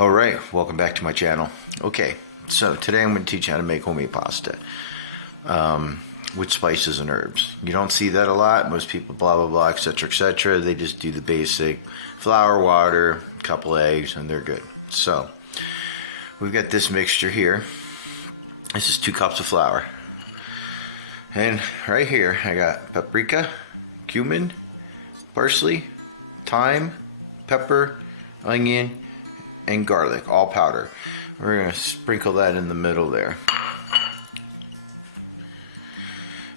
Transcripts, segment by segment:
Alright, welcome back to my channel. Okay, so today I'm going to teach you how to make homemade pasta with spices and herbs. You don't see that a lot. Most people blah blah blah etc etc. They just do the basic flour, water, a couple eggs, and they're good. So we've got this mixture here. This is 2 cups of flour. And right here I got paprika, cumin, parsley, thyme, pepper, onion, and garlic, all powder. We're going to sprinkle that in the middle there.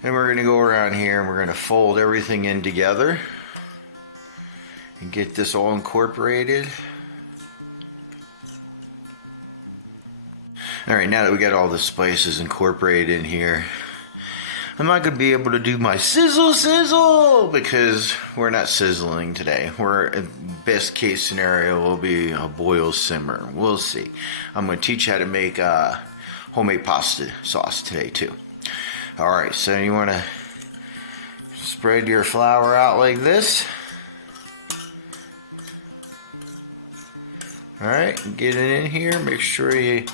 And we're going to go around here and we're going to fold everything in together and get this all incorporated. Alright, now that we got all the spices incorporated in here, I'm not going to be able to do my sizzle because we're not sizzling today. We're, best case scenario will be a boil simmer. We'll see. I'm going to teach you how to make homemade pasta sauce today too. Alright, so you want to spread your flour out like this. Alright, get it in here. Make sure you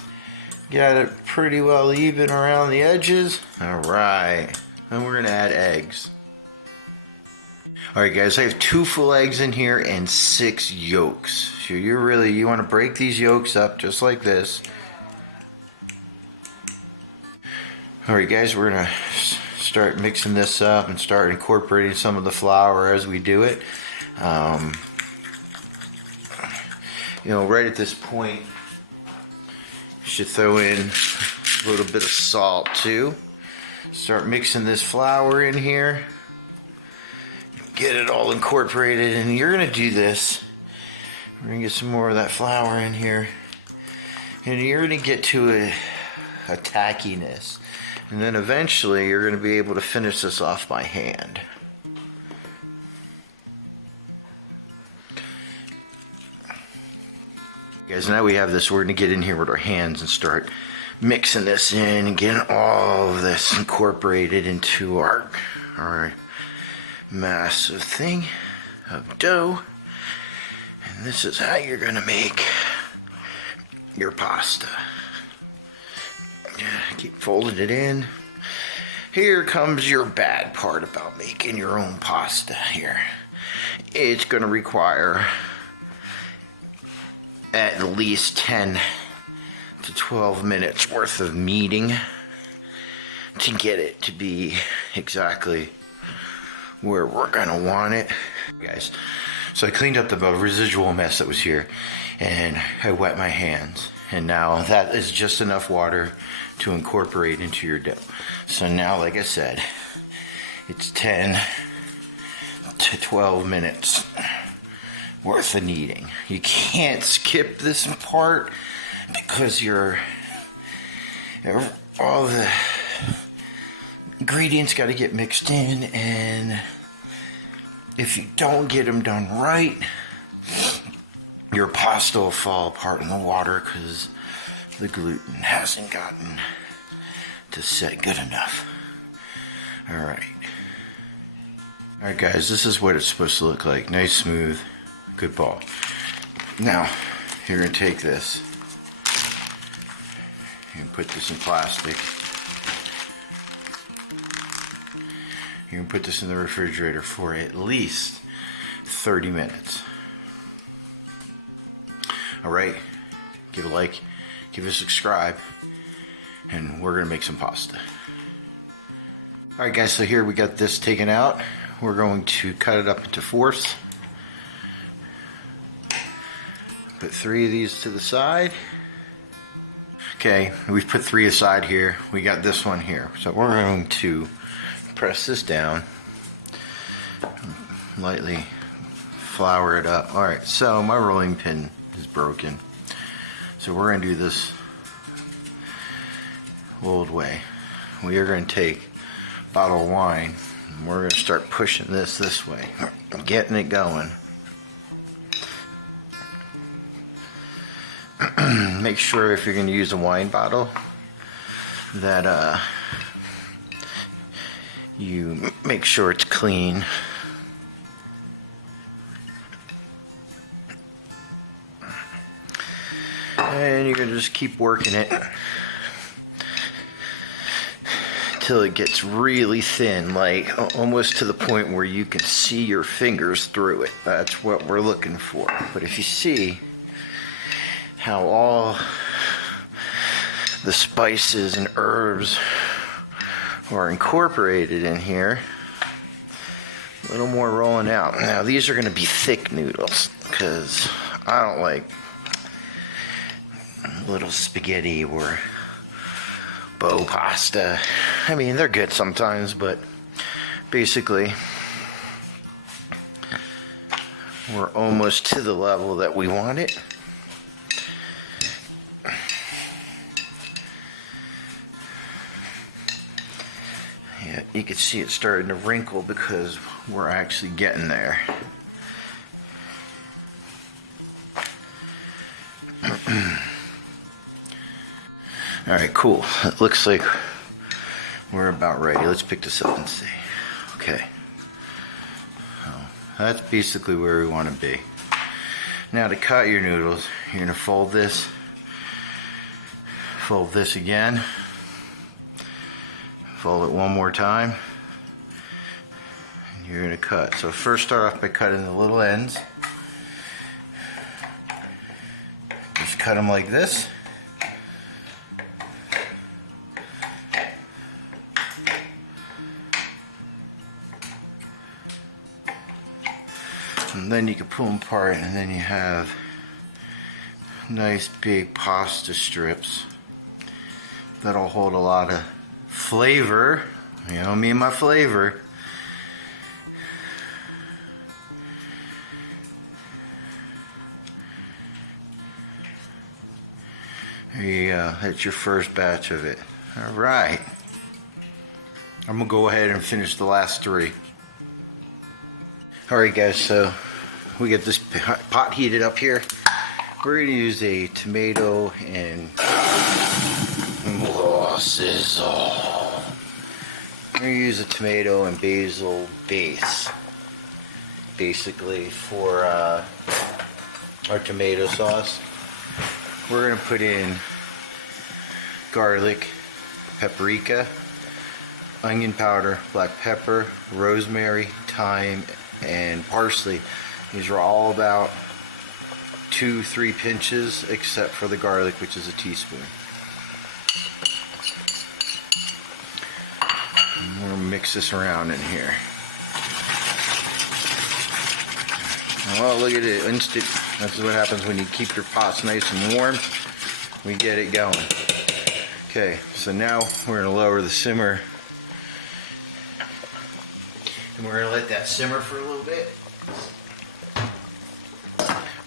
got it pretty well even around the edges. Alright, and we're going to add eggs. Alright guys, I have 2 full eggs in here and 6 yolks. So you want to break these yolks up just like this. Alright guys, we're going to start mixing this up and start incorporating some of the flour as we do it. Right at this point, you should throw in a little bit of salt too. Start mixing this flour in here. Get it all incorporated, and you're going to do this. We're going to get some more of that flour in here. And you're going to get to a tackiness. And then eventually you're going to be able to finish this off by hand. Guys, now we have this, we're going to get in here with our hands and start mixing this in and getting all of this incorporated into our massive thing of dough. And this is how you're going to make your pasta. Keep folding it in. Here comes your bad part about making your own pasta here. It's going to require at least 10 to 12 minutes worth of kneading to get it to be exactly where we're going to want it. Guys, so I cleaned up the residual mess that was here and I wet my hands, and now that is just enough water to incorporate into your dough. So now, like I said, it's 10 to 12 minutes worth of kneading. You can't skip this part because all the ingredients got to get mixed in, and if you don't get them done right, your pasta will fall apart in the water because the gluten hasn't gotten to set good enough. Alright guys, this is what it's supposed to look like. Nice, smooth, good ball. Now you're going to take this and put this in plastic. You're going to put this in the refrigerator for at least 30 minutes. Alright, give a like, give a subscribe, and we're going to make some pasta. Alright guys, so here we got this taken out. We're going to cut it up into fourths. Put 3 of these to the side. Okay, we've put 3 aside here. We got this one here. So we're going to press this down, lightly flour it up. Alright, so my rolling pin is broken. So we're going to do this old way. We are going to take a bottle of wine and we're going to start pushing this way, getting it going. Make sure if you're going to use a wine bottle that you make sure it's clean. And you're gonna just keep working it till it gets really thin, like almost to the point where you can see your fingers through it. That's what we're looking for. But if you see how all the spices and herbs are incorporated in here, a little more rolling out. Now these are going to be thick noodles because I don't like little spaghetti or bow pasta. I mean, they're good sometimes, but basically we're almost to the level that we want it. Yeah, you can see it starting to wrinkle because we're actually getting there. All right, cool. It looks like we're about ready. Let's pick this up and see. Okay. So that's basically where we want to be. Now to cut your noodles, you're going to fold this again, fold it one more time, and you're going to cut. So first start off by cutting the little ends. Just cut them like this. And then you can pull them apart, and then you have nice big pasta strips that'll hold a lot of flavor. You know me and my flavor. There you go. That's your first batch of it. All right. I'm gonna go ahead and finish the last three. Alright guys, so we get this pot heated up here. We're going to use a tomato and sizzle. We're going to use a tomato and basil base, basically, for our tomato sauce. We're going to put in garlic, paprika, onion powder, black pepper, rosemary, thyme, and parsley. These are all about 2-3 pinches, except for the garlic, which is a teaspoon. And we'll mix this around in here. Well, look at it, instant. That's what happens when you keep your pots nice and warm. We get it going. Okay, so now we're going to lower the simmer. And we're going to let that simmer for a little bit.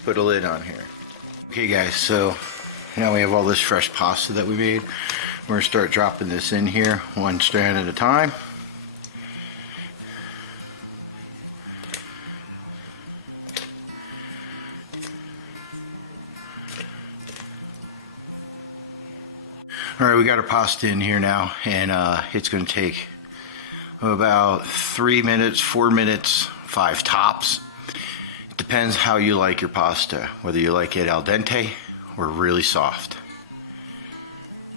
Put a lid on here. Okay guys, so now we have all this fresh pasta that we made. We're going to start dropping this in here one strand at a time. Alright, we got our pasta in here now, and it's going to take about 3 minutes, 4 minutes, 5 tops. It depends how you like your pasta, whether you like it al dente or really soft.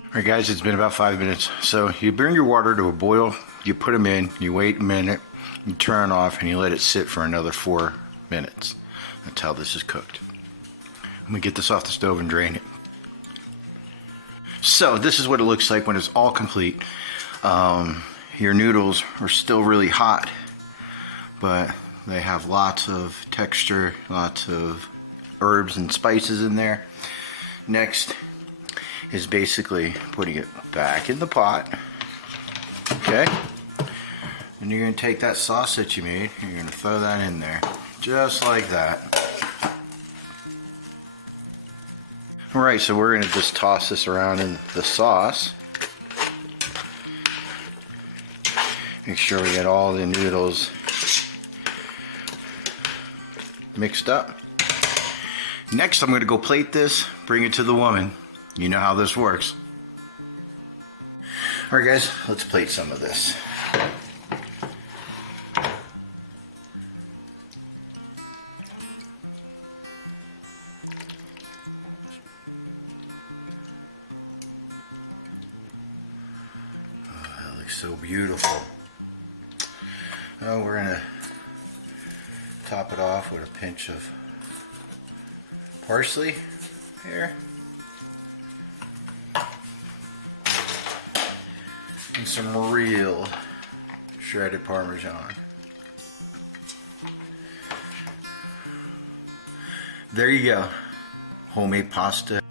Alright guys, it's been about 5 minutes. So you bring your water to a boil, you put them in, you wait a minute, you turn it off, and you let it sit for another 4 minutes. That's how this is cooked. I'm going to get this off the stove and drain it. So this is what it looks like when it's all complete. Your noodles are still really hot, but they have lots of texture, lots of herbs and spices in there. Next is basically putting it back in the pot. Okay? And you're going to take that sauce that you made, and you're going to throw that in there, just like that. Alright, so we're going to just toss this around in the sauce. Make sure we get all the noodles mixed up. Next, I'm going to go plate this, bring it to the woman. You know how this works. Alright guys, let's plate some of this. so beautiful. Oh, we're gonna top it off with a pinch of parsley here. And some real shredded Parmesan. There you go. Homemade pasta.